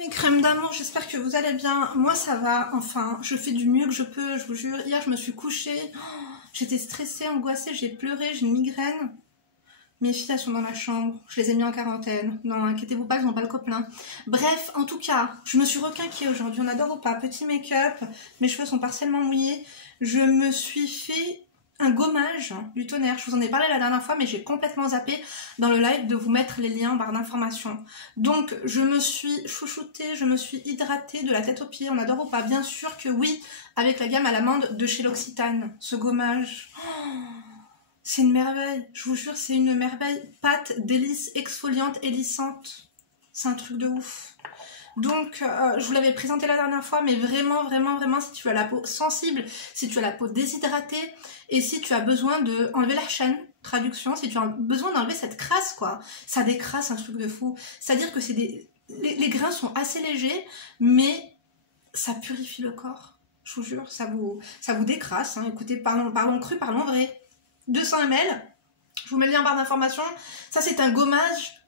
Mes crèmes d'amour, j'espère que vous allez bien. Moi ça va, enfin, je fais du mieux que je peux, je vous jure. Hier je me suis couchée, j'étais stressée, angoissée, j'ai pleuré, j'ai une migraine. Mes filles elles sont dans la chambre, je les ai mis en quarantaine. Non, inquiétez-vous pas, elles n'ont pas le copain. Bref, en tout cas, je me suis requinquée aujourd'hui, on adore ou pas. Petit make-up, mes cheveux sont partiellement mouillés. Je me suis fait un gommage du tonnerre. Je vous en ai parlé la dernière fois, mais j'ai complètement zappé dans le live de vous mettre les liens en barre d'informations. Donc, je me suis chouchoutée, je me suis hydratée de la tête aux pieds. On adore ou pas? Bien sûr que oui, avec la gamme à l'amande de chez L'Occitane. Ce gommage, c'est une merveille. Je vous jure, c'est une merveille. Pâte, délice, exfoliante et lissante. C'est un truc de ouf. Donc, je vous l'avais présenté la dernière fois, mais vraiment, vraiment, vraiment, si tu as la peau sensible, si tu as la peau déshydratée, et si tu as besoin de enlever la chaîne, traduction, si tu as besoin d'enlever cette crasse, quoi. Ça décrasse, un truc de fou. C'est-à-dire que c'est des... les grains sont assez légers, mais ça purifie le corps. Je vous jure, ça vous décrasse. Hein. Écoutez, parlons cru, parlons vrai. 200 ml, je vous mets le lien en barre d'information. Ça, c'est un gommage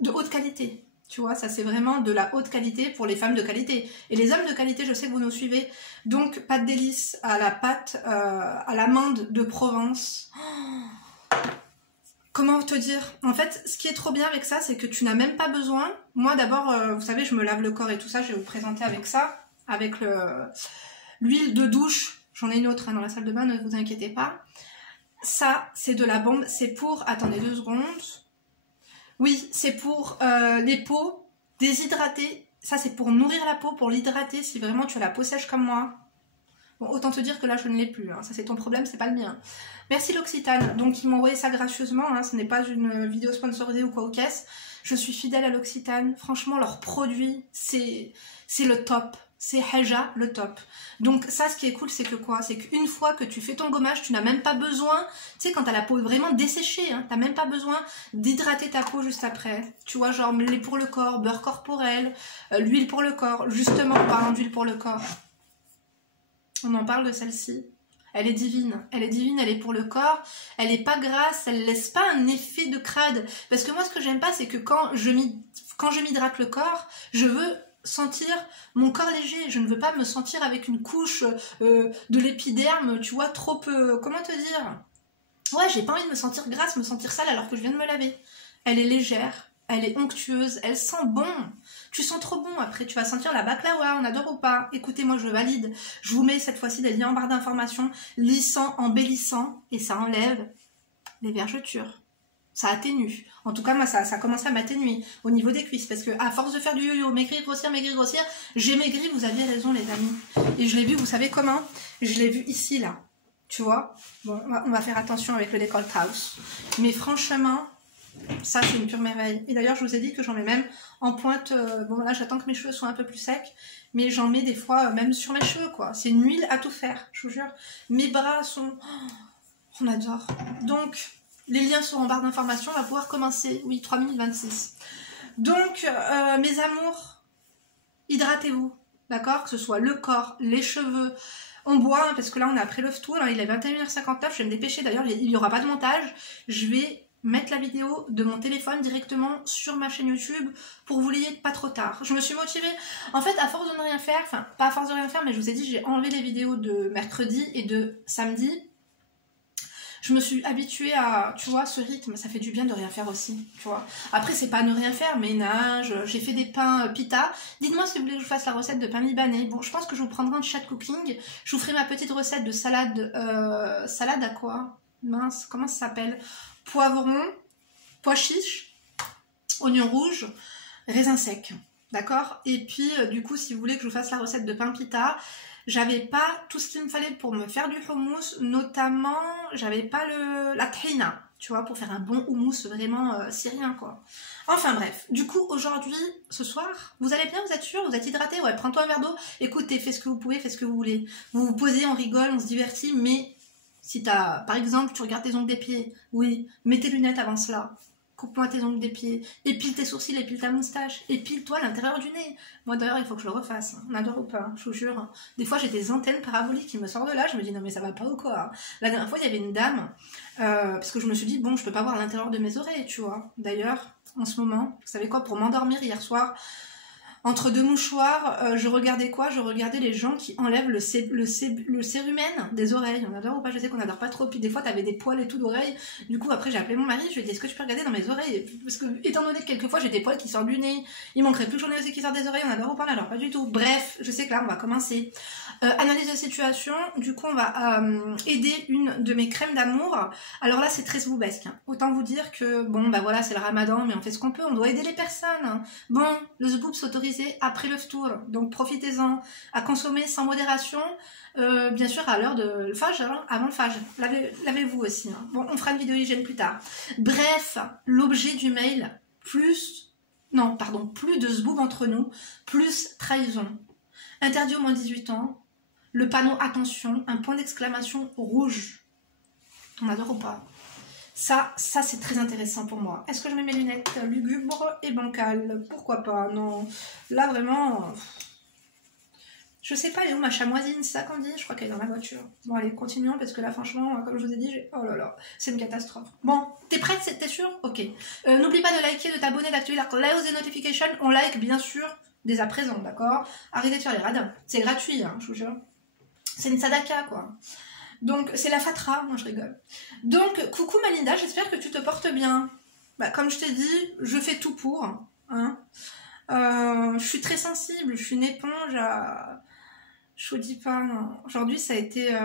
de haute qualité. Tu vois, ça c'est vraiment de la haute qualité pour les femmes de qualité. Et les hommes de qualité, je sais que vous nous suivez. Donc, pâte délice à la pâte, à l'amande de Provence. Oh, comment te dire? En fait, ce qui est trop bien avec ça, c'est que tu n'as même pas besoin. Moi d'abord, vous savez, je me lave le corps et tout ça. Je vais vous présenter avec ça. Avec l'huile de douche. J'en ai une autre hein, dans la salle de bain, ne vous inquiétez pas. Ça, c'est de la bombe. C'est pour... Attendez 2 secondes. Oui, c'est pour les peaux déshydratées. Ça, c'est pour nourrir la peau, pour l'hydrater si vraiment tu as la peau sèche comme moi. Bon, autant te dire que là, je ne l'ai plus. Hein. Ça, c'est ton problème, c'est pas le mien. Merci L'Occitane. Donc, ils m'ont envoyé ça gracieusement. Hein. Ce n'est pas une vidéo sponsorisée ou quoi au caisse. Je suis fidèle à L'Occitane. Franchement, leurs produits, c'est le top. C'est Haja, le top. Donc ça, ce qui est cool, c'est que quoi? C'est qu'une fois que tu fais ton gommage, tu n'as même pas besoin, tu sais, quand t'as la peau vraiment desséchée, hein, t'as même pas besoin d'hydrater ta peau juste après. Tu vois, genre lait pour le corps, beurre corporel, l'huile pour le corps. Justement, en parlant d'huile pour le corps, on en parle de celle-ci. Elle est divine, elle est pour le corps, elle est pas grasse, elle laisse pas un effet de crade. Parce que moi, ce que j'aime pas, c'est que quand je m'hydrate le corps, je veux sentir mon corps léger, je ne veux pas me sentir avec une couche de l'épiderme, tu vois, trop comment te dire? Ouais, j'ai pas envie de me sentir grasse, me sentir sale alors que je viens de me laver. Elle est légère, elle est onctueuse, elle sent bon. Tu sens trop bon, après tu vas sentir la baklawa, on adore ou pas? Écoutez, moi je valide. Je vous mets cette fois-ci des liens en barre d'informations, lissant, embellissant, et ça enlève les vergetures. Ça atténue. En tout cas, moi, ça a commencé à m'atténuer au niveau des cuisses. Parce que à force de faire du yo-yo, maigrir, grossir, j'ai maigri, vous aviez raison, les amis. Et je l'ai vu, vous savez comment? Je l'ai vu ici, là. Tu vois? Bon, on va faire attention avec le décolleté house. Mais franchement, ça, c'est une pure merveille. Et d'ailleurs, je vous ai dit que j'en mets même en pointe. Bon, là, j'attends que mes cheveux soient un peu plus secs. Mais j'en mets des fois même sur mes cheveux, quoi. C'est une huile à tout faire, je vous jure. Mes bras sont... Oh, on adore. Donc... les liens sont en barre d'informations, on va pouvoir commencer. Oui, 3 minutes 26. Donc, mes amours, hydratez-vous, d'accord? Que ce soit le corps, les cheveux. On boit, hein, parce que là, on a après le tout. Alors, il est 21h59, je vais me dépêcher. D'ailleurs, il n'y aura pas de montage. Je vais mettre la vidéo de mon téléphone directement sur ma chaîne YouTube pour vous l'ayez pas trop tard. Je me suis motivée. En fait, à force de ne rien faire, enfin, pas à force de rien faire, mais je vous ai dit, j'ai enlevé les vidéos de mercredi et de samedi. Je me suis habituée à, tu vois, ce rythme, ça fait du bien de rien faire aussi, tu vois. Après, c'est pas ne rien faire, ménage, j'ai fait des pains pita. Dites-moi si vous voulez que je vous fasse la recette de pain libanais. Bon, je pense que je vous prendrai un chat cooking. Je vous ferai ma petite recette de salade, salade à quoi? Mince, comment ça s'appelle? Poivron, pois chiches, oignons rouges, raisins secs, d'accord? Et puis, du coup, si vous voulez que je vous fasse la recette de pain pita, j'avais pas tout ce qu'il me fallait pour me faire du houmous, notamment, j'avais pas la tahina, tu vois, pour faire un bon houmous vraiment syrien, quoi. Enfin bref, du coup, aujourd'hui, ce soir, vous allez bien, vous êtes sûr? Vous êtes hydraté? Ouais, prends-toi un verre d'eau, écoutez, fais ce que vous pouvez, fais ce que vous voulez. Vous vous posez, on rigole, on se divertit, mais si t'as, par exemple, tu regardes tes ongles des pieds, oui, mets tes lunettes avant cela. Coupe-moi tes ongles des pieds, épile tes sourcils, épile ta moustache, épile-toi l'intérieur du nez. Moi d'ailleurs, il faut que je le refasse. On adore ou pas, je vous jure. Des fois, j'ai des antennes paraboliques qui me sortent de là, je me dis non mais ça va pas ou quoi. La dernière fois, il y avait une dame, parce que je me suis dit, bon, je peux pas voir l'intérieur de mes oreilles, tu vois. D'ailleurs, en ce moment, vous savez quoi, pour m'endormir hier soir, Entre deux mouchoirs, je regardais quoi? Je regardais les gens qui enlèvent le cérumen des oreilles. On adore ou pas? Je sais qu'on adore pas trop. Puis des fois, t'avais des poils et tout d'oreilles. Du coup, après, j'ai appelé mon mari. Je lui ai dit, est-ce que tu peux regarder dans mes oreilles? Parce que, étant donné que quelquefois, j'ai des poils qui sortent du nez, il manquerait plus que j'en ai aussi qui sortent des oreilles. On adore ou pas? Alors, pas du tout. Bref, je sais que là, on va commencer. Analyse de situation. Du coup, on va aider une de mes crèmes d'amour. Alors là, c'est très zboubesque. Hein. Autant vous dire que, bon, bah voilà, c'est le ramadan, mais on fait ce qu'on peut. On doit aider les personnes. Hein. Bon, le zboub s'autorise après le ftour, donc profitez-en à consommer sans modération, bien sûr à l'heure de le fajr, hein, avant le fajr, lavez-vous aussi, hein. Bon, on fera une vidéo hygiène plus tard. Bref, l'objet du mail, plus de zboub entre nous, plus trahison, interdit au moins de 18 ans, le panneau attention, un point d'exclamation rouge, on adore ou pas? Ça c'est très intéressant pour moi. Est-ce que je mets mes lunettes lugubres et bancales? Pourquoi pas? Non. Là, vraiment... Je sais pas, elle est où ma chamoisine? C'est ça qu'on dit? Je crois qu'elle est dans la voiture. Bon, allez, continuons, parce que là, franchement, comme je vous ai dit, oh là là, c'est une catastrophe. Bon, t'es prête? T'es sûre? Ok. N'oublie pas de liker, de t'abonner, d'activer la cloche des notifications. On like, bien sûr, dès à présent, d'accord? Arrêtez de faire les radins. C'est gratuit, hein, je vous jure. C'est une sadaka, quoi. Donc, c'est la fatra, moi je rigole. Donc, coucou Malinda, j'espère que tu te portes bien. Bah, comme je t'ai dit, je fais tout pour. Hein. Je suis très sensible, je suis une éponge à... Je vous dis pas, aujourd'hui ça a été...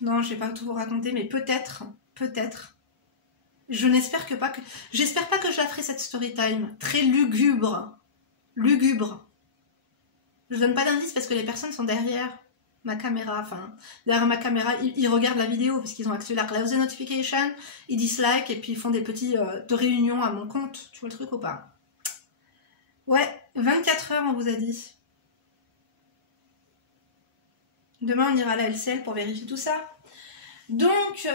Non, je vais pas tout vous raconter, mais peut-être. Je n'espère que pas que... J'espère pas que je la ferai cette story time. Très lugubre. Lugubre. Je donne pas d'indice parce que les personnes sont derrière ma caméra, enfin, derrière ma caméra, ils regardent la vidéo parce qu'ils ont activé la cloche de notification, ils dislike et puis ils font des petits de réunions à mon compte, tu vois le truc ou pas? Ouais, 24 heures on vous a dit. Demain on ira à la LCL pour vérifier tout ça. Donc,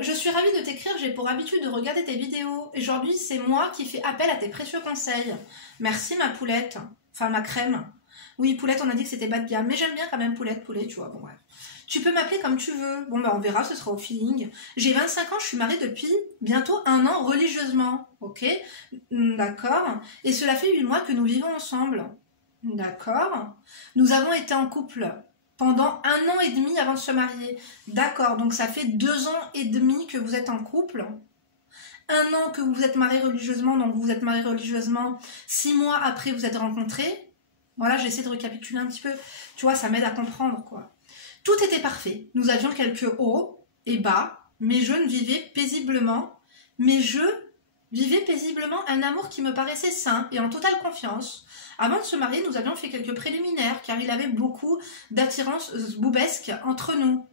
je suis ravie de t'écrire, j'ai pour habitude de regarder tes vidéos. Aujourd'hui c'est moi qui fais appel à tes précieux conseils. Merci ma poulette, enfin ma crème. Oui, Poulette, on a dit que c'était bas de gamme, mais j'aime bien quand même Poulette, tu vois, bon bref. Tu peux m'appeler comme tu veux, bon bah on verra, ce sera au feeling. J'ai 25 ans, je suis mariée depuis bientôt 1 an religieusement, ok? D'accord. Et cela fait 8 mois que nous vivons ensemble, d'accord? Nous avons été en couple pendant 1 an et demi avant de se marier, d'accord, donc ça fait 2 ans et demi que vous êtes en couple. 1 an que vous vous êtes mariés religieusement, donc vous vous êtes mariés religieusement, 6 mois après vous êtes rencontrés. Voilà, j'essaie de récapituler un petit peu. Tu vois, ça m'aide à comprendre, quoi. Tout était parfait. Nous avions quelques hauts et bas. Mes jeunes vivaient paisiblement. un amour qui me paraissait sain et en totale confiance. Avant de se marier, nous avions fait quelques préliminaires, car il avait beaucoup d'attirance zboubesque entre nous.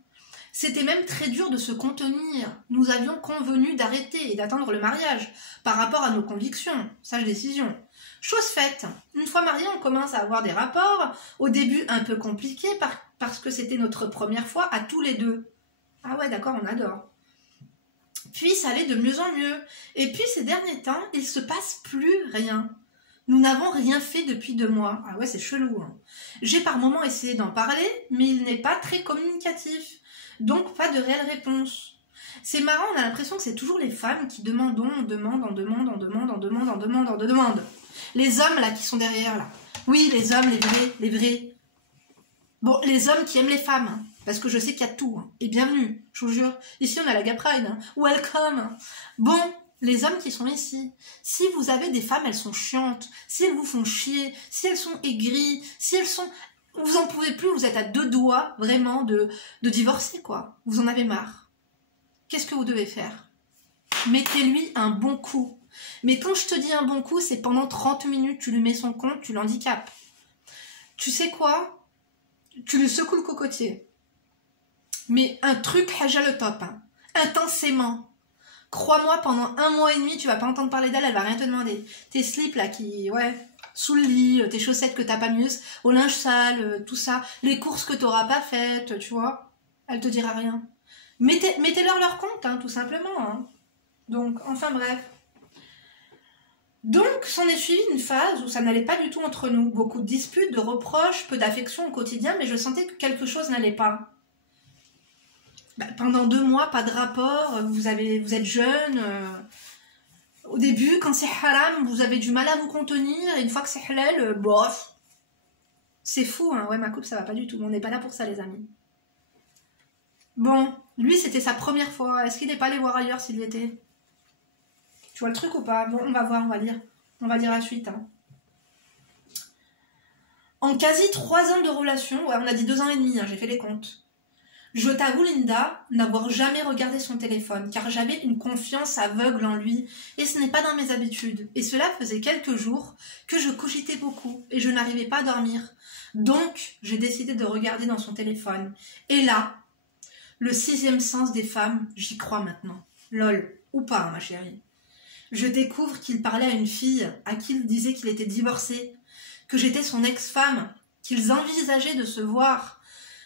C'était même très dur de se contenir. Nous avions convenu d'arrêter et d'attendre le mariage, par rapport à nos convictions. Sage décision. Chose faite, une fois mariés, on commence à avoir des rapports, au début un peu compliqués, parce que c'était notre première fois à tous les deux. Ah ouais, d'accord, on adore. Puis ça allait de mieux en mieux. Et puis ces derniers temps, il se passe plus rien. Nous n'avons rien fait depuis 2 mois. Ah ouais, c'est chelou. Hein. J'ai par moments essayé d'en parler, mais il n'est pas très communicatif. Donc pas de réelle réponse. C'est marrant, on a l'impression que c'est toujours les femmes qui demandent. Les hommes là qui sont derrière là. Oui, les hommes, les vrais. Bon, les hommes qui aiment les femmes, hein, parce que je sais qu'il y a tout. Hein, et bienvenue, je vous jure. Ici on a la Gay Pride. Hein, welcome. Bon, les hommes qui sont ici. Si vous avez des femmes, elles sont chiantes. Si elles vous font chier, si elles sont aigries, si elles sont... Vous en pouvez plus, vous êtes à 2 doigts vraiment de divorcer quoi. Vous en avez marre. Qu'est-ce que vous devez faire? Mettez-lui un bon coup. Mais quand je te dis un bon coup, c'est pendant 30 minutes, tu lui mets son compte, tu l'handicapes. Tu sais quoi? Tu lui secoues le cocotier. Mais un truc haja le top, hein. Intensément. Crois-moi, pendant 1 mois et demi, tu vas pas entendre parler d'elle, elle va rien te demander. Tes slips là qui, ouais, sous le lit, tes chaussettes que t'as pas mieux, au linge sale, tout ça, les courses que t'auras pas faites, tu vois, elle te dira rien. Mettez-leur leur compte, hein, tout simplement. Hein. Donc, enfin bref. Donc, s'en est suivi une phase où ça n'allait pas du tout entre nous. Beaucoup de disputes, de reproches, peu d'affection au quotidien, mais je sentais que quelque chose n'allait pas. Bah, pendant 2 mois, pas de rapport, vous êtes jeune, Au début, quand c'est haram, vous avez du mal à vous contenir, et une fois que c'est halal, bof. C'est fou, hein. Ouais, ma couple, ça va pas du tout. On n'est pas là pour ça, les amis. Bon, lui, c'était sa première fois. Est-ce qu'il n'est pas allé voir ailleurs s'il y était? Tu vois le truc ou pas? Bon, on va voir, on va lire. On va lire la suite, hein. En quasi 3 ans de relation, ouais, on a dit 2 ans et demi, hein, j'ai fait les comptes. Je t'avoue, Linda, n'avoir jamais regardé son téléphone, car j'avais une confiance aveugle en lui, et ce n'est pas dans mes habitudes. Et cela faisait quelques jours que je cogitais beaucoup, et je n'arrivais pas à dormir. Donc, j'ai décidé de regarder dans son téléphone. Et là, le 6e sens des femmes, j'y crois maintenant. Lol, ou pas, ma chérie. Je découvre qu'il parlait à une fille à qui il disait qu'il était divorcé, que j'étais son ex-femme, qu'ils envisageaient de se voir.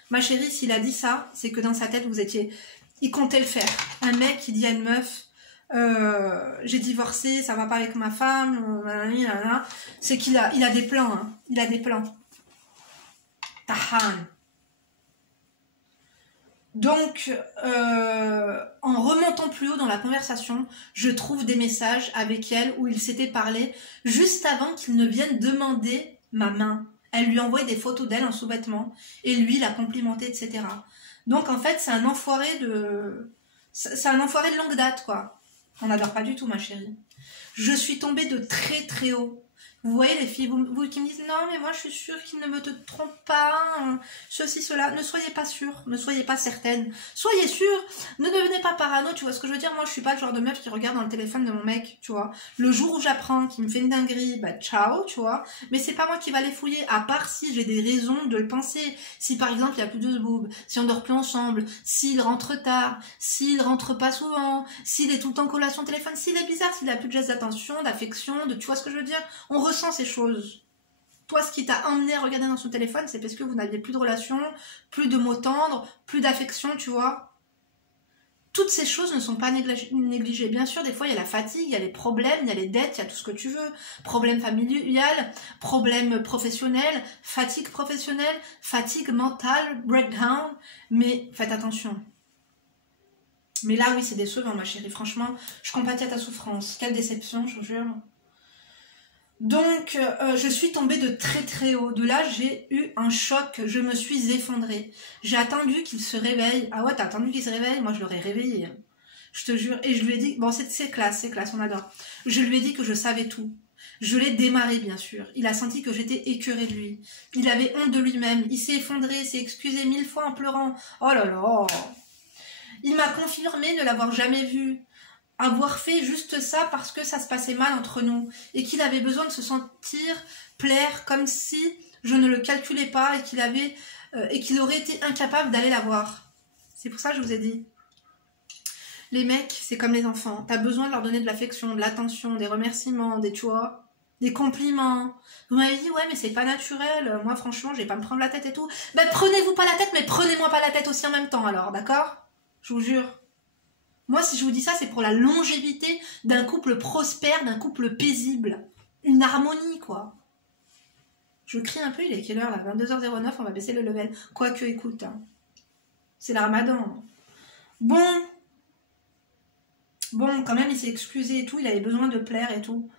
Ma chérie, s'il a dit ça, c'est que dans sa tête, vous étiez... Il comptait le faire. Un mec qui dit à une meuf, j'ai divorcé, ça va pas avec ma femme, c'est qu'il a des plans, hein. Il a des plans. Tahan. Donc, en remontant plus haut dans la conversation, je trouve des messages avec elle où il s'était parlé juste avant qu'il ne vienne demander ma main. Elle lui envoie des photos d'elle en sous-vêtements et lui l'a complimenté, etc. Donc en fait, c'est un enfoiré de... C'est un enfoiré de longue date, quoi. On n'adore pas du tout, ma chérie. Je suis tombée de très très haut. Vous voyez les filles, vous qui me disent « Non, mais moi je suis sûre qu'il ne me trompe pas, ceci, cela. » Ne soyez pas sûre, ne soyez pas certaine. Soyez sûre, ne devenez pas parano, tu vois ce que je veux dire? Moi je suis pas le genre de meuf qui regarde dans le téléphone de mon mec, tu vois. Le jour où j'apprends qu'il me fait une dinguerie, bah ciao, tu vois. Mais c'est pas moi qui va les fouiller, à part si j'ai des raisons de le penser. Si par exemple il y a plus de zboob, si on dort plus ensemble, s'il rentre tard, s'il rentre pas souvent, s'il est tout le temps collé à son téléphone, s'il est bizarre, s'il a plus de gestes d'attention, d'affection, tu vois ce que je veux dire? On ressent ces choses. Toi, ce qui t'a emmené à regarder dans son téléphone, c'est parce que vous n'aviez plus de relation, plus de mots tendres, plus d'affection, tu vois. Toutes ces choses ne sont pas négligées. Bien sûr, des fois, il y a la fatigue, il y a les problèmes, il y a les dettes, il y a tout ce que tu veux. Problème familial, problème professionnel, fatigue professionnelle, fatigue mentale, breakdown. Mais faites attention. Mais là, oui, c'est décevant, ma chérie. Franchement, je compatis à ta souffrance. Quelle déception, je vous jure. Donc, je suis tombée de très très haut. De là, j'ai eu un choc. Je me suis effondrée. J'ai attendu qu'il se réveille. Ah ouais, t'as attendu qu'il se réveille? Moi, je l'aurais réveillé. Je te jure. Et je lui ai dit... Bon, c'est classe, on adore. Je lui ai dit que je savais tout. Je l'ai démarré, bien sûr. Il a senti que j'étais écœurée de lui. Il avait honte de lui-même. Il s'est effondré, s'est excusé 1000 fois en pleurant. Oh là là. Il m'a confirmé ne l'avoir jamais vu. Avoir fait juste ça parce que ça se passait mal entre nous et qu'il avait besoin de se sentir plaire comme si je ne le calculais pas et qu'il aurait été incapable d'aller la voir. C'est pour ça que je vous ai dit. Les mecs, c'est comme les enfants. T'as besoin de leur donner de l'affection, de l'attention, des remerciements, tu vois, des compliments. Vous m'avez dit, ouais, mais c'est pas naturel. Moi, franchement, je vais pas me prendre la tête et tout. Ben, prenez-vous pas la tête, mais prenez-moi pas la tête aussi en même temps, alors, d'accord? Je vous jure. Moi, si je vous dis ça, c'est pour la longévité d'un couple prospère, d'un couple paisible. Une harmonie, quoi. Je crie un peu, il est quelle heure là? 22h09, on va baisser le level. Quoique, écoute, hein. C'est le ramadan. Bon, quand même, il s'est excusé et tout, il avait besoin de plaire et tout.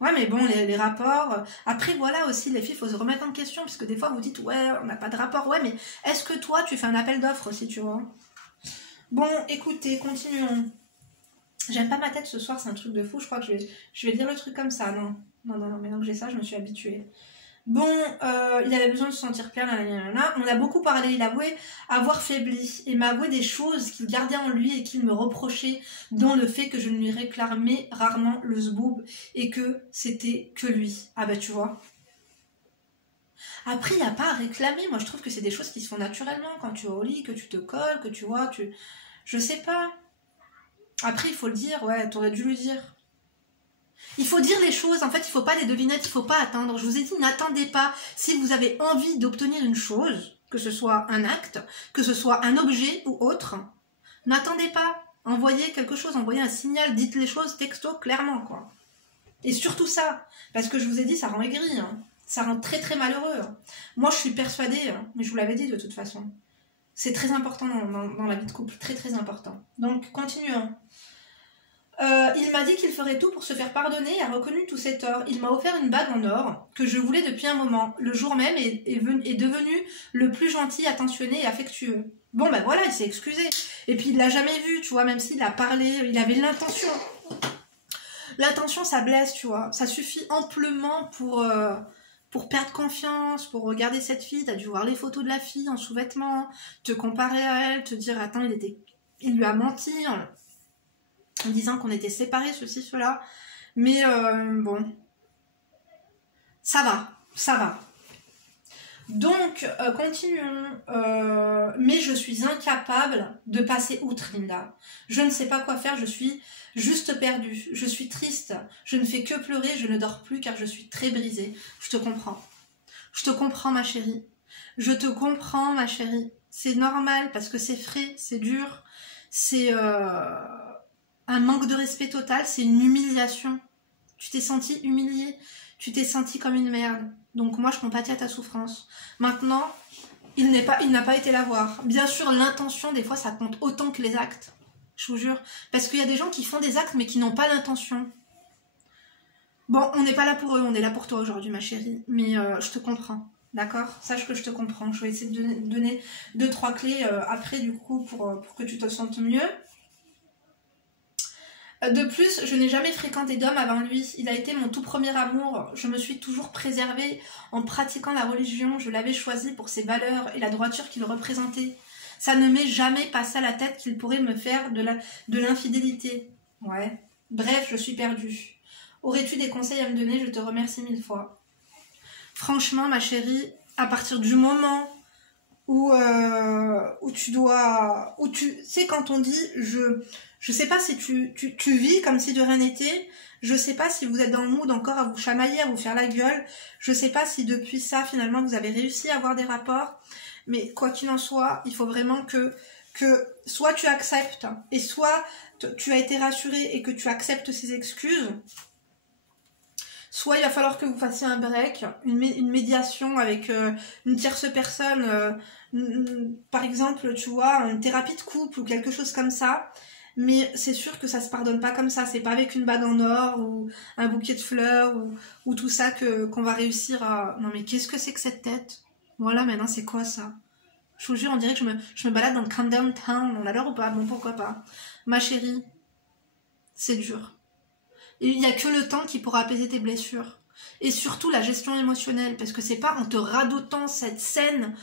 Ouais, mais bon, les rapports... Après, voilà aussi, les filles, il faut se remettre en question, parce que des fois, vous dites, ouais, on n'a pas de rapport. Ouais, mais est-ce que toi, tu fais un appel d'offres aussi, tu vois? Bon, écoutez, continuons. J'aime pas ma tête ce soir, c'est un truc de fou. Je crois que je vais dire le truc comme ça. Non, maintenant que j'ai ça, je me suis habituée. Bon, il avait besoin de se sentir clair, on a beaucoup parlé, il avouait avoir faibli et m'avouait des choses qu'il gardait en lui et qu'il me reprochait, dont le fait que je ne lui réclamais rarement le zboob et que c'était que lui. Ah bah tu vois. Après, il n'y a pas à réclamer. Moi, je trouve que c'est des choses qui se font naturellement quand tu es au lit, que tu te colles, que tu vois, Je sais pas. Après, il faut le dire, ouais, t'aurais dû le dire. Il faut dire les choses, en fait, il faut pas des devinettes, il faut pas attendre. Je vous ai dit, n'attendez pas. Si vous avez envie d'obtenir une chose, que ce soit un acte, que ce soit un objet ou autre, n'attendez pas. Envoyez quelque chose, envoyez un signal, dites les choses texto clairement, quoi. Et surtout ça, parce que je vous ai dit, ça rend aigri, hein. Ça rend très très malheureux. Moi, je suis persuadée, mais je vous l'avais dit de toute façon. C'est très important dans la vie de couple, très très important. Donc, continuons. Il m'a dit qu'il ferait tout pour se faire pardonner et a reconnu tous ses torts. Il m'a offert une bague en or que je voulais depuis un moment. Le jour même est devenu le plus gentil, attentionné et affectueux. Bon ben voilà, il s'est excusé. Et puis il l'a jamais vu, tu vois, même s'il a parlé, il avait l'intention. L'intention, ça blesse, tu vois. Ça suffit amplement pour perdre confiance, pour regarder cette fille. T'as dû voir les photos de la fille en sous-vêtements, te comparer à elle, te dire, attends, il lui a menti en disant qu'on était séparés, ceci, cela. Mais bon, ça va. Donc, continuons. Mais je suis incapable de passer outre, Linda. Je ne sais pas quoi faire, je suis juste perdue. Je suis triste. Je ne fais que pleurer, je ne dors plus car je suis très brisée. Je te comprends. Je te comprends, ma chérie. Je te comprends, ma chérie. C'est normal parce que c'est frais, c'est dur. C'est un manque de respect total, c'est une humiliation. Tu t'es sentie humiliée. Tu t'es sentie comme une merde. Donc moi, je compatis à ta souffrance. Maintenant, il n'a pas été la voir. Bien sûr, l'intention, des fois, ça compte autant que les actes. Je vous jure. Parce qu'il y a des gens qui font des actes, mais qui n'ont pas l'intention. Bon, on n'est pas là pour eux, on est là pour toi aujourd'hui, ma chérie. Mais je te comprends. D'accord? Sache que je te comprends. Je vais essayer de donner 2-3 clés après, du coup, pour que tu te sentes mieux. De plus, je n'ai jamais fréquenté d'homme avant lui. Il a été mon tout premier amour. Je me suis toujours préservée en pratiquant la religion. Je l'avais choisi pour ses valeurs et la droiture qu'il représentait. Ça ne m'est jamais passé à la tête qu'il pourrait me faire de l'infidélité. Ouais. Bref, je suis perdue. Aurais-tu des conseils à me donner? Je te remercie 1000 fois. Franchement, ma chérie, à partir du moment où tu sais, quand on dit je sais pas si tu vis comme si de rien n'était. Je sais pas si vous êtes dans le mood encore à vous chamailler, à vous faire la gueule. Je sais pas si depuis ça, finalement, vous avez réussi à avoir des rapports. Mais quoi qu'il en soit, il faut vraiment que soit tu acceptes et soit tu as été rassuré et que tu acceptes ces excuses. Soit il va falloir que vous fassiez un break, une médiation avec une tierce personne, par exemple, tu vois, une thérapie de couple ou quelque chose comme ça. Mais c'est sûr que ça se pardonne pas comme ça. C'est pas avec une bague en or ou un bouquet de fleurs ou tout ça qu'on va réussir à... Non mais qu'est-ce que c'est que cette tête? Voilà, maintenant c'est quoi ça? Je vous jure, on dirait que je me balade dans le Countdown Town. On a l'heure ou pas? Bon, pourquoi pas. Ma chérie, c'est dur. Et il n'y a que le temps qui pourra apaiser tes blessures. Et surtout la gestion émotionnelle. Parce que c'est pas en te radotant cette scène,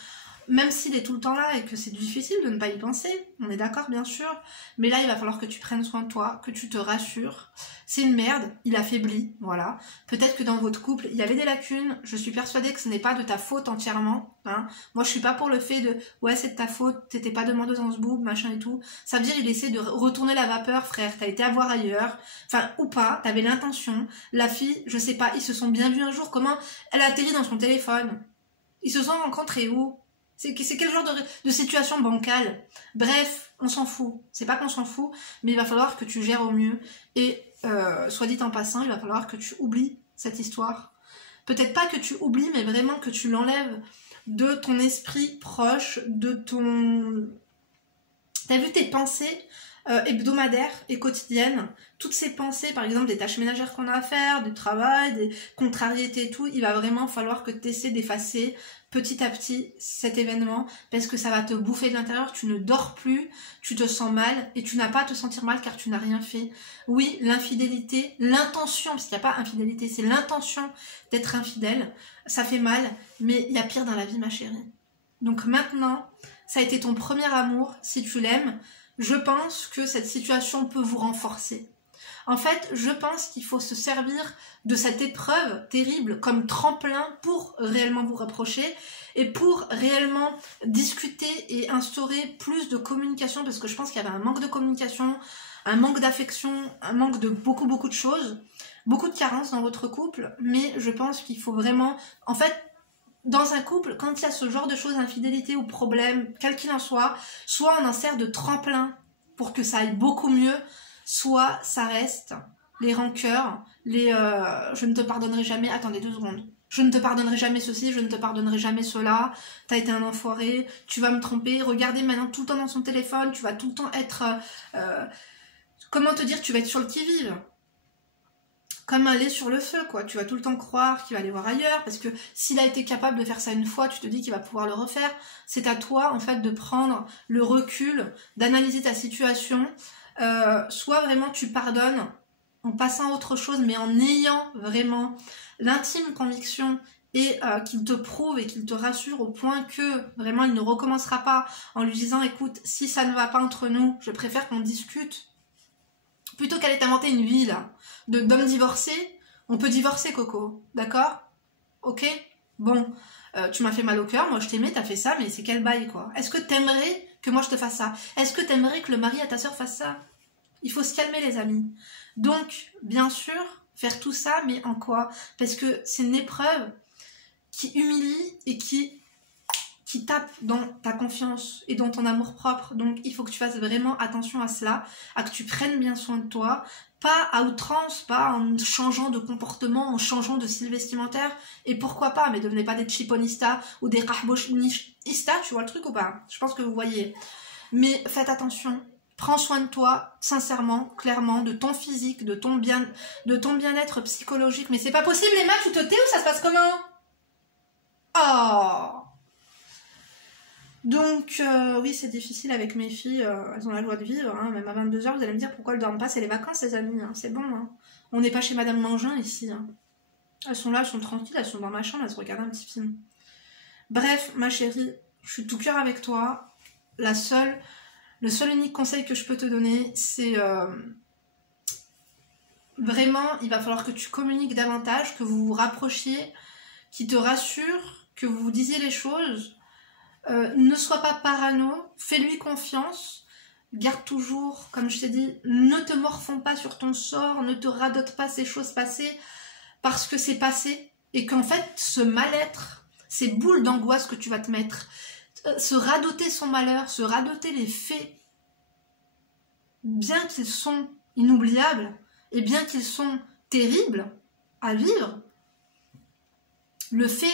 même s'il est tout le temps là et que c'est difficile de ne pas y penser, on est d'accord bien sûr, mais là il va falloir que tu prennes soin de toi, que tu te rassures. C'est une merde, il affaiblit, voilà. Peut-être que dans votre couple, il y avait des lacunes, je suis persuadée que ce n'est pas de ta faute entièrement, hein. Moi je suis pas pour le fait de « ouais c'est de ta faute, t'étais pas demandeuse en ce boob, machin et tout ». Ça veut dire il essaie de retourner la vapeur, frère, t'as été à voir ailleurs, enfin ou pas, t'avais l'intention. La fille, je sais pas, ils se sont bien vus un jour, comment elle a atterri dans son téléphone. Ils se sont rencontrés où? C'est quel genre de situation bancale? Bref, on s'en fout. C'est pas qu'on s'en fout, mais il va falloir que tu gères au mieux. Et, soit dit en passant, il va falloir que tu oublies cette histoire. Peut-être pas que tu oublies, mais vraiment que tu l'enlèves de ton esprit proche, de ton... T'as vu tes pensées hebdomadaires et quotidiennes, toutes ces pensées, par exemple des tâches ménagères qu'on a à faire, du travail, des contrariétés et tout, il va vraiment falloir que tu essaies d'effacer petit à petit cet événement, parce que ça va te bouffer de l'intérieur, tu ne dors plus, tu te sens mal, et tu n'as pas à te sentir mal car tu n'as rien fait. Oui, l'infidélité, l'intention, parce qu'il n'y a pas infidélité, c'est l'intention d'être infidèle, ça fait mal, mais il y a pire dans la vie, ma chérie. Donc maintenant, ça a été ton premier amour, si tu l'aimes, je pense que cette situation peut vous renforcer. En fait, je pense qu'il faut se servir de cette épreuve terrible comme tremplin pour réellement vous rapprocher et pour réellement discuter et instaurer plus de communication, parce que je pense qu'il y avait un manque de communication, un manque d'affection, un manque de beaucoup de choses, beaucoup de carences dans votre couple, mais je pense qu'il faut vraiment... En fait, dans un couple, quand il y a ce genre de choses, infidélité ou problème, quel qu'il en soit on en sert de tremplin pour que ça aille beaucoup mieux, soit ça reste les rancœurs, je ne te pardonnerai jamais, attendez 2 secondes, je ne te pardonnerai jamais ceci, je ne te pardonnerai jamais cela, t'as été un enfoiré, tu vas me tromper, regardez maintenant tout le temps dans son téléphone, tu vas tout le temps être Comment te dire, tu vas être sur le qui-vive, comme un lait sur le feu, quoi. Tu vas tout le temps croire qu'il va aller voir ailleurs, parce que s'il a été capable de faire ça une fois, tu te dis qu'il va pouvoir le refaire. C'est à toi, en fait, de prendre le recul, d'analyser ta situation. Soit vraiment tu pardonnes en passant à autre chose, mais en ayant vraiment l'intime conviction et qu'il te prouve et qu'il te rassure au point que vraiment il ne recommencera pas en lui disant écoute, si ça ne va pas entre nous, je préfère qu'on discute. Plutôt qu'aller t'inventer une vie là, d'hommes divorcés, on peut divorcer Coco, d'accord? Ok? Bon, tu m'as fait mal au cœur, moi je t'aimais, t'as fait ça, mais c'est quel bail quoi? Est-ce que t'aimerais que moi je te fasse ça? Est-ce que t'aimerais que le mari à ta soeur fasse ça? Il faut se calmer les amis. Donc, bien sûr, faire tout ça, mais en quoi? Parce que c'est une épreuve qui humilie et qui tape dans ta confiance et dans ton amour propre. Donc il faut que tu fasses vraiment attention à cela, à que tu prennes bien soin de toi, pas à outrance, pas en changeant de comportement, en changeant de style vestimentaire, et pourquoi pas, mais devenez pas des chiponistas ou des rahboshistas, tu vois le truc ou pas? Je pense que vous voyez. Mais faites attention, prends soin de toi, sincèrement, clairement, de ton physique, de ton bien-être psychologique. Mais c'est pas possible, Emma, tu te tais ou ça se passe comment? Oh! Donc, oui, c'est difficile avec mes filles, elles ont la joie de vivre, hein, même à 22h, vous allez me dire pourquoi elles dorment pas, c'est les vacances, les amis, hein, c'est bon, hein. On n'est pas chez Madame Mangin ici, hein. Elles sont là, elles sont tranquilles, elles sont dans ma chambre, elles se regardent un petit film. Bref, ma chérie, je suis tout cœur avec toi. Le seul unique conseil que je peux te donner, c'est vraiment, il va falloir que tu communiques davantage, que vous vous rapprochiez, qu'il te rassure, que vous vous disiez les choses. Ne sois pas parano, fais-lui confiance, garde toujours, comme je t'ai dit, ne te morfonds pas sur ton sort, ne te radote pas ces choses passées, parce que c'est passé, et qu'en fait, ce mal-être, ces boules d'angoisse que tu vas te mettre, se radoter son malheur, se radoter les faits, bien qu'ils sont inoubliables, et bien qu'ils sont terribles à vivre, le fait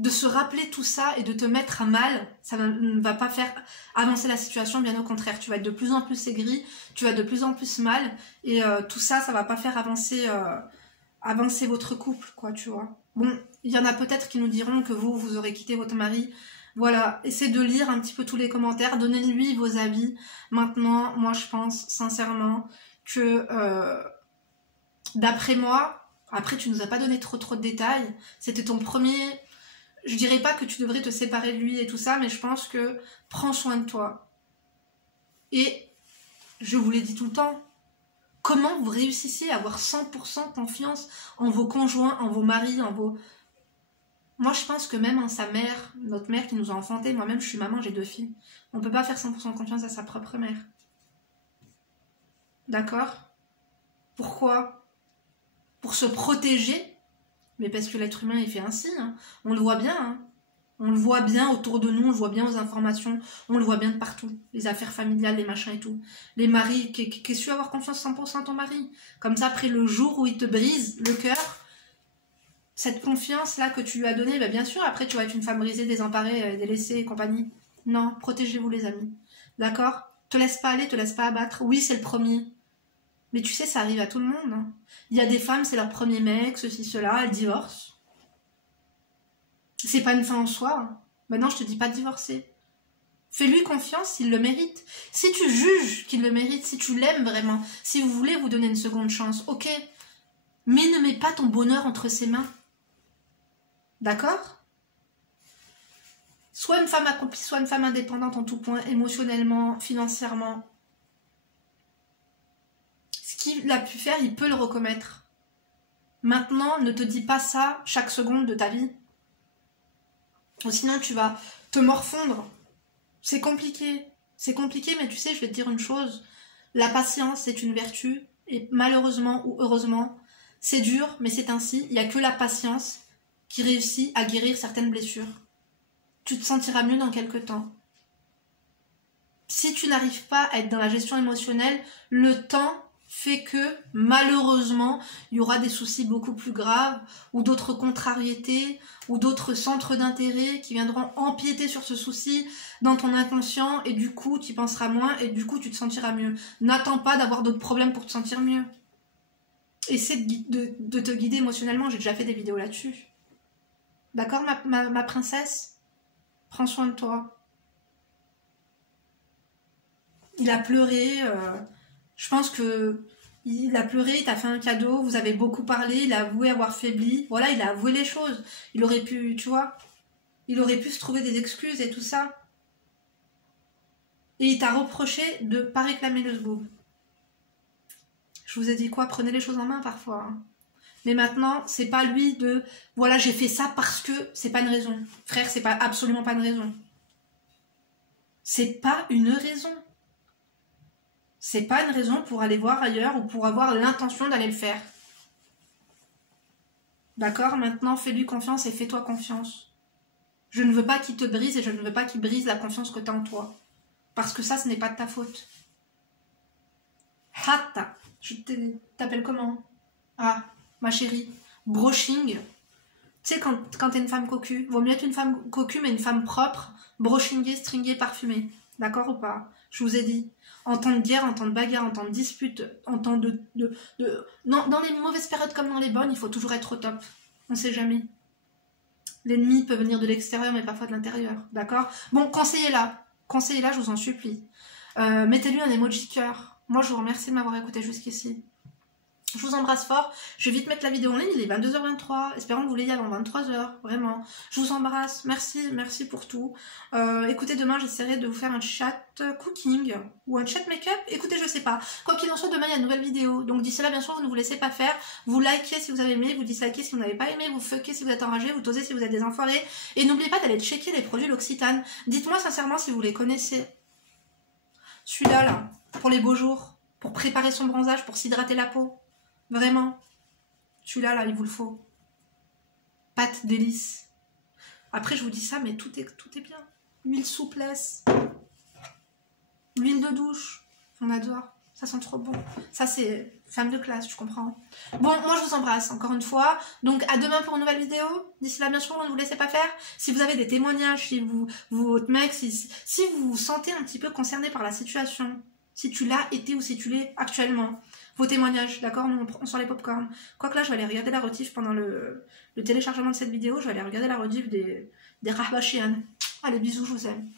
de se rappeler tout ça et de te mettre à mal, ça ne va pas faire avancer la situation, bien au contraire. Tu vas être de plus en plus aigri, tu vas de plus en plus mal, et tout ça, ça va pas faire avancer votre couple, quoi, tu vois. Bon, il y en a peut-être qui nous diront que vous aurez quitté votre mari. Voilà, essayez de lire un petit peu tous les commentaires, donnez-lui vos avis. Maintenant, moi je pense sincèrement que, d'après moi, après tu nous as pas donné trop de détails, c'était ton premier... Je dirais pas que tu devrais te séparer de lui et tout ça, mais je pense que prends soin de toi. Et je vous l'ai dit tout le temps, comment vous réussissez à avoir 100% confiance en vos conjoints, en vos maris, en vos... Moi, je pense que même en sa mère, notre mère qui nous a enfantés, moi-même, je suis maman, j'ai 2 filles, on peut pas faire 100% confiance à sa propre mère. D'accord? Pourquoi? Pour se protéger? Mais parce que l'être humain est fait ainsi, hein. On le voit bien, hein. On le voit bien autour de nous, on le voit bien aux informations, on le voit bien de partout. Les affaires familiales, les machins et tout. Les maris, qu'est-ce que tu veux avoir confiance 100% à ton mari? Comme ça, après le jour où il te brise le cœur, cette confiance-là que tu lui as donnée, bah bien sûr, après tu vas être une femme brisée, désemparée, délaissée et compagnie. Non, protégez-vous les amis. D'accord? Te laisse pas aller, te laisse pas abattre. Oui, c'est le premier. Mais tu sais, ça arrive à tout le monde, hein. Il y a des femmes, c'est leur premier mec, ceci, cela, elles divorcent. C'est pas une fin en soi, hein. Maintenant, je te dis pas de divorcer. Fais-lui confiance s'il le mérite. Si tu juges qu'il le mérite, si tu l'aimes vraiment, si vous voulez vous donner une seconde chance, ok. Mais ne mets pas ton bonheur entre ses mains. D'accord? Soit une femme accomplie, soit une femme indépendante en tout point, émotionnellement, financièrement. Ce qu'il a pu faire, il peut le recommettre. Maintenant, ne te dis pas ça chaque seconde de ta vie. Ou sinon, tu vas te morfondre. C'est compliqué. C'est compliqué, mais tu sais, je vais te dire une chose. La patience, c'est une vertu. Et malheureusement ou heureusement, c'est dur, mais c'est ainsi. Il n'y a que la patience qui réussit à guérir certaines blessures. Tu te sentiras mieux dans quelques temps. Si tu n'arrives pas à être dans la gestion émotionnelle, le temps fait que, malheureusement, il y aura des soucis beaucoup plus graves, ou d'autres contrariétés, ou d'autres centres d'intérêt qui viendront empiéter sur ce souci dans ton inconscient, et du coup, tu y penseras moins, et du coup, tu te sentiras mieux. N'attends pas d'avoir d'autres problèmes pour te sentir mieux. Essaie de te guider émotionnellement, j'ai déjà fait des vidéos là-dessus. D'accord, ma princesse? Prends soin de toi. Il a pleuré, je pense que il a pleuré, il t'a fait un cadeau, vous avez beaucoup parlé, il a avoué avoir faibli. Voilà, il a avoué les choses. Il aurait pu, tu vois, il aurait pu se trouver des excuses et tout ça. Et il t'a reproché de pas réclamer le sboob. Je vous ai dit quoi? Prenez les choses en main parfois. Hein. Mais maintenant, c'est pas lui de voilà, j'ai fait ça parce que c'est pas une raison. Frère, c'est pas absolument pas une raison. C'est pas une raison. C'est pas une raison pour aller voir ailleurs ou pour avoir l'intention d'aller le faire. D'accord? Maintenant, fais-lui confiance et fais-toi confiance. Je ne veux pas qu'il te brise et je ne veux pas qu'il brise la confiance que tu as en toi. Parce que ça, ce n'est pas de ta faute. Hatta. Je t'appelle comment? Ah, ma chérie. Brushing. Tu sais, quand t'es une femme cocu, vaut mieux être une femme cocu, mais une femme propre, brushingée, stringée, parfumée. D'accord ou pas? Je vous ai dit. En temps de guerre, en temps de bagarre, en temps de dispute, en temps Non, dans les mauvaises périodes comme dans les bonnes, il faut toujours être au top. On sait jamais. L'ennemi peut venir de l'extérieur, mais parfois de l'intérieur. D'accord? Bon, conseillez-la. Conseillez-la, je vous en supplie. Mettez-lui un emoji cœur. Moi, je vous remercie de m'avoir écouté jusqu'ici. Je vous embrasse fort. Je vais vite mettre la vidéo en ligne. Il est 22h23. Espérons que vous l'ayez avant 23h. Vraiment. Je vous embrasse. Merci. Merci pour tout. Écoutez, demain, j'essaierai de vous faire un chat cooking ou un chat make-up. Écoutez, je sais pas. Quoi qu'il en soit, demain, il y a une nouvelle vidéo. Donc, d'ici là, bien sûr, vous ne vous laissez pas faire. Vous likez si vous avez aimé. Vous dislikez si vous n'avez pas aimé. Vous fuckez si vous êtes enragé. Vous tosez si vous êtes des enfoirés. Et n'oubliez pas d'aller checker les produits L'Occitane. Dites-moi sincèrement si vous les connaissez. Celui-là, là, pour les beaux jours. Pour préparer son bronzage, pour s'hydrater la peau. Vraiment, celui-là, là, il vous le faut. Pâte délice. Après, je vous dis ça, mais tout est bien. Huile souplesse. L'huile de douche. On adore. Ça sent trop bon. Ça, c'est femme de classe, tu comprends. Bon, moi, je vous embrasse, encore une fois. Donc, à demain pour une nouvelle vidéo. D'ici là, bien sûr, ne vous laissez pas faire. Si vous avez des témoignages, si votre mec, si vous vous sentez un petit peu concerné par la situation, si tu l'as été ou si tu l'es actuellement, vos témoignages, d'accord, nous on prend sur les popcorn. Quoique là, je vais aller regarder la rediff pendant le téléchargement de cette vidéo, je vais aller regarder la rediff des Rahbachian. Allez, bisous, je vous aime.